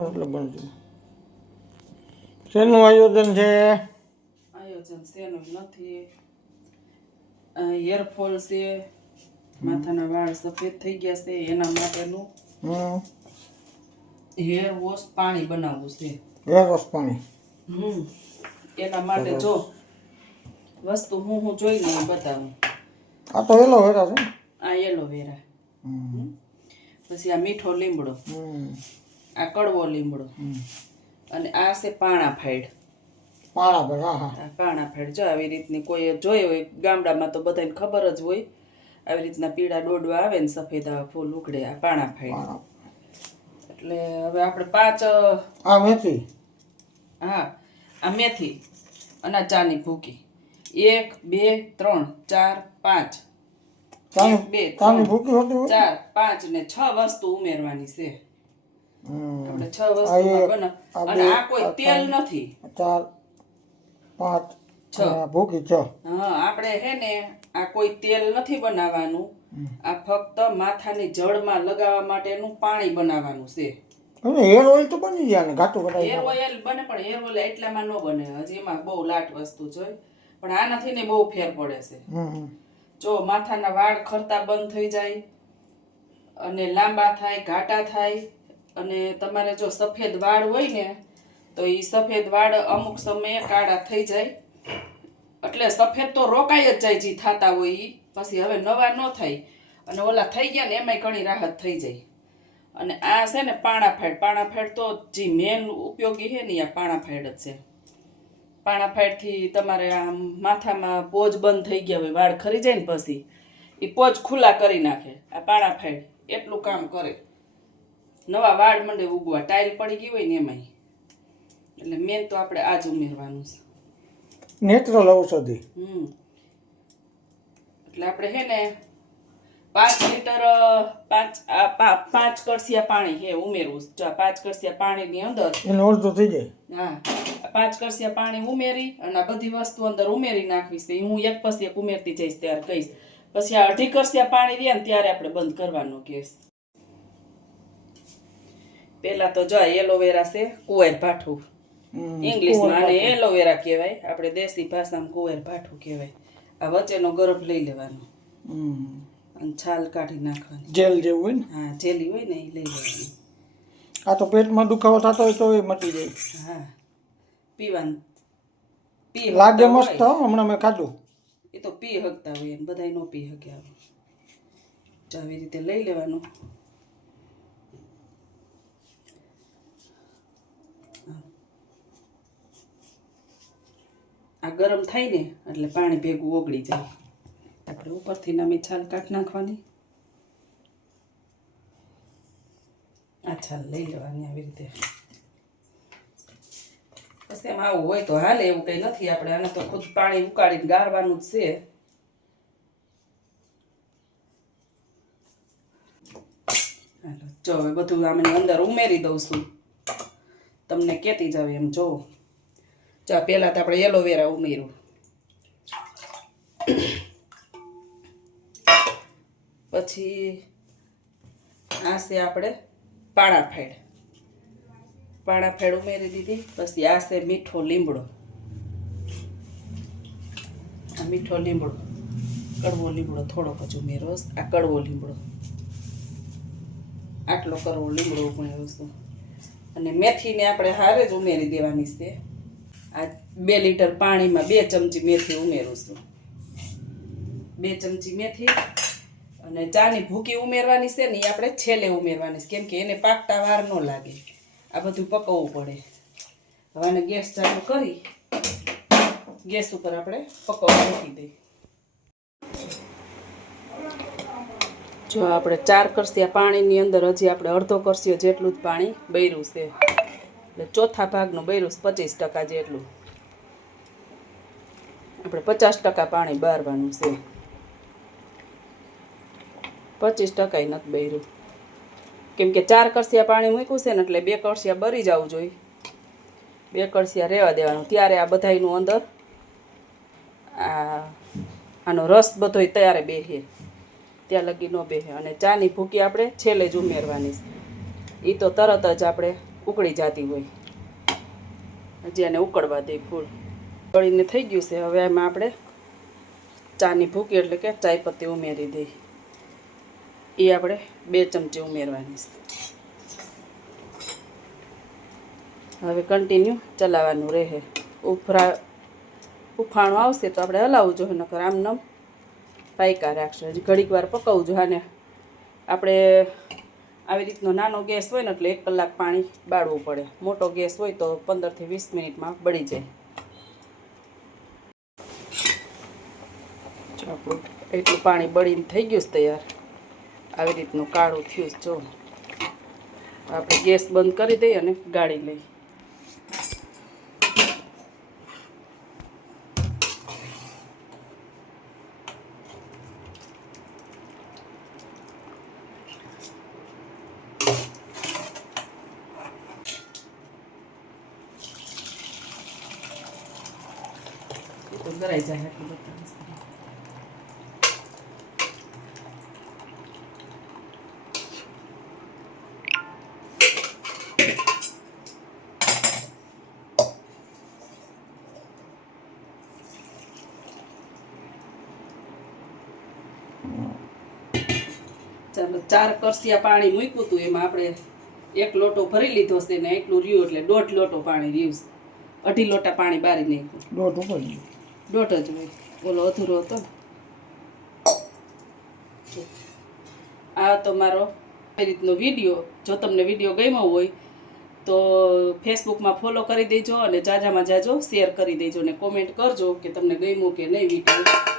मतलब बनती શેનું આયોજન છે? આયોજન શેનું નથી. હેરફોલ છે, માથાના વાળ સફેદ થઈ ગયા છે, એના માટેનું હેર વોશ પાણી બનાવવું છે. હેર વોશ પાણી એના માટે જો વસ્તુ હું જોઈને બતાવું. આ તો એલોવેરા છે. આ એલોવેરા, પછી આ મીઠો લીમડો, આ કડવો લીમડો, અને આ છે પાણા ફાઈડ. પાણા ફાઈડ જો આવી રીતની કોઈ જોઈ હોય ગામડામાં તો બધાને ખબર જ હોય. આવી રીતના પીળા ડોડવા આવે ને સફેદ ફૂલ ઉકળે, આ પાણા ફાઈડ. એટલે હવે આપણે 5 આ મેથી, હા આ મેથી અને આ ચાની ભૂકી 1 2 3 4 5 ચાની ભૂકી હોતી 4 5 ને 6 વસ્તુ ઉમેરવાની છે. આપણે 6 વસ્તુ બને. અને આ કોઈ તેલ નથી. 4 5 6 ભૂકી 6. હા આપણે હે ને આ કોઈ તેલ નથી બનાવવાનું. આ ફક્ત માથાની જડમાં લગાવવા માટેનું પાણી બનાવવાનું છે. હેર ઓઇલ તો બની જાય ને ઘાટું કરાય. હેર ઓઇલ બને પણ હેર ઓઇલ એટલામાં ન બને. હજી એમાં બહુ લાટ વસ્તુ જોઈ. પણ આનાથી ને બહુ ફેર પડે છે. જો માથાના વાળ ખરતા બંધ થઈ જાય અને લાંબા થાય, ઘાટા થાય. અને તમારે જો સફેદ વાળ હોય ને તો એ સફેદ વાળ અમુક સમયે કાળા થઈ જાય. એટલે સફેદ તો રોકાઈ જ જાય જે થતા હોય એ. પછી હવે નવા ન થાય. અને ઓલા થઈ ગયા ને એમાંય ઘણી રાહત થઈ જાય. અને આ છે ને પાણા ફાઈડ. પાણા ફાઈડ તો જે મેન ઉપયોગી છે ને આ પાણા ફાઈડ જ છે. પાણા ફાઈડથી તમારે આ માથામાં પોજ બંધ થઈ ગયા હોય, વાળ ખરી જાય ને પછી એ પોજ ખુલ્લા કરી નાખે. આ પાણા ફાઈડ એટલું કામ કરે. નવા વાળ મંડે ઉગવા, ટાઈલ પડી ગઈ હોય ને એમાંય. એટલે મેન તો આપણે આ જ ઉમેરવાનું છે. નેચરલ ઔષધિ. એટલે આપણે હે ને 5 લીટર 5 કળશિયા પાણી હે ઉમેરવું. 5 કળશિયા પાણીની અંદર એનો અડધો થઈ જાય. હા 5 કળશિયા પાણી ઉમેરી અને આ બધી વસ્તુ અંદર ઉમેરી નાખવી છે. હું એક પછી એક ઉમેરતી જઈશ ત્યારે કહીશ. પછી આ 2.5 કળશિયા પાણી રહે ને ત્યારે આપણે બંધ કરવાનો ગેસ. પેલા તો જો એલોવેરા છે, કુંવર ભાઠું. ઇંગ્લિશમાં આને એલોવેરા કહેવાય, આપણે દેશી ભાષામાં કુંવર ભાઠું કહેવાય. આ વચ્ચેનો ગરફ લઈ લેવાનો અને છાલ કાઢી નાખવાની. જેલ જેવું હોય ને? હા જેલી હોય ને એ લઈ લેવાની. આ તો પેટમાં દુખાવો થતો હોય તો એ મટી જાય. હા પીવાનું. લાગે મસ્ત. હમણાં મેં ખાધું. એ તો પી શકતા હોય એમ બધા નો પી શકે. આવી રીતે લઈ લેવાનું. આ ગરમ થાય ને એટલે પાણી ભેગું ઓગળી જાય. આપણે ઉપરથી નામી છાલ કાઢી નાખવાની. આ છાલ લઈ લેવાની આવી રીતે. પછી એમ આવું હોય તો હાલે, એવું કંઈ નથી. આપણે આને તો ખુદ પાણી ઉકાળીને ગાળવાનું જ છે. હાલો જો હવે બધું આમની અંદર ઉમેરી દઉં છું. તમને કહેતી જાવ એમ જો. ચા પહેલાં તો આપણે એલોવેરા ઉમેર્યું. પછી આ છે આપણે પાણા ફાઈડ. પાણા ફાઈડ ઉમેરી દીધી. પછી આ છે મીઠો લીમડો. આ મીઠો લીમડો, કડવો લીમડો થોડોક જ ઉમેરો. આ કડવો લીમડો, આટલો કડવો લીમડો ઉમેરો છું. અને મેથીને આપણે હારે જ ઉમેરી દેવાની છે. આ 2 લીટર પાણીમાં 2 ચમચી મેથી ઉમેરું છું. 2 ચમચી મેથી. અને ચાની ભૂકી ઉમેરવાની છે ને એ આપણે છેલ્લે ઉમેરવાની છે. કેમ કે એને પાકતા વાર ન લાગે. આ બધું પકવવું પડે. હવે આને ગેસ ચાલુ કરી ગેસ ઉપર આપણે પકવવા મૂકી દઈએ. જો આપણે 4 કળશિયા પાણીની અંદર હજી આપણે અડધો કળશિયો જેટલું જ પાણી બૈરું છે. એટલે ચોથા ભાગનું બૈરું 25% જેટલું. આપણે 50% પાણી બારવાનું છે. 25% નથી બૈરું. કેમ કે 4 કળશિયા પાણી મૂક્યું છે ને એટલે 2 કળશિયા બરી જવું જોઈએ. 2 કળશિયા રહેવા દેવાનું. ત્યારે આ બધાયનું અંદર આનો રસ બધોય ત્યારે બેસે. ત્યાં લગી ન બેસે. અને ચાની ભૂકી આપણે છેલ્લે જ ઉમેરવાની છે. એ તો તરત જ આપણે ઉકળી જતી હોય. હજી આને ઉકળવા દે ફૂલ. ઉકળીને થઈ ગયું છે. હવે એમાં આપણે ચાની ભૂકી એટલે કે ચાય પત્તી ઉમેરી દઈએ. એ આપણે 2 ચમચી ઉમેરવાની છે. હવે કન્ટિન્યુ ચલાવવાનું રહે. ઉફાણું આવશે તો આપણે હલાવવું જોઈએ, નકર આમ નમ પાયકા રાખશે. હજી ઘડીક વાર પકાવવું જોઈએ. આને આપણે આવી રીતનો નાનો ગેસ હોય ને એટલે 1 કલાક પાણી બાળવું પડે. મોટો ગેસ હોય તો 15 થી 20 મિનિટમાં બળી જાય. જો આપણું એટલું પાણી બળીને થઈ ગયું છે તૈયાર. આવી રીતનું કાળું થયું જો. આપણે ગેસ બંધ કરી દઈએ અને ગાળી લઈએ. તો ગરાઈ જાય એટલું બતાવીશ. ચાલો 4 કરસિયા પાણી મૂક્યું હતું. એમાં આપણે 1 લોટો ભરી લીધો છે ને એટલું રહ્યું એટલે 1.5 લોટો પાણી રહ્યું છે. 2.5 લોટા પાણી બારી નાખ્યું. દોઢ ઉપર 1.5 જ હોય. ઓલો અધૂરો હતો ને. આ તો મારો એ રીતનો વિડીયો. જો તમને વિડીયો ગમ્યો હોય તો ફેસબુકમાં ફોલો કરી દેજો અને જાજામાં જાજો શેર કરી દેજો અને કોમેન્ટ કરજો કે તમને ગમ્યો કે નહીં વિડીયો.